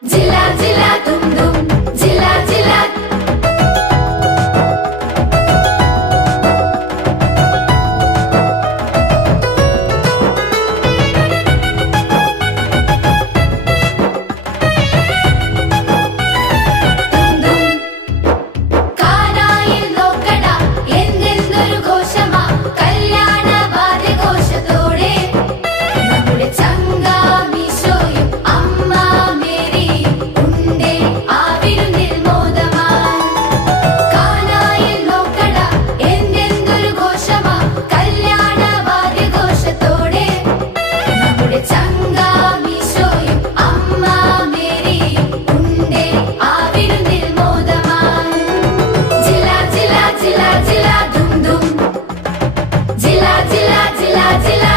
Do la, la.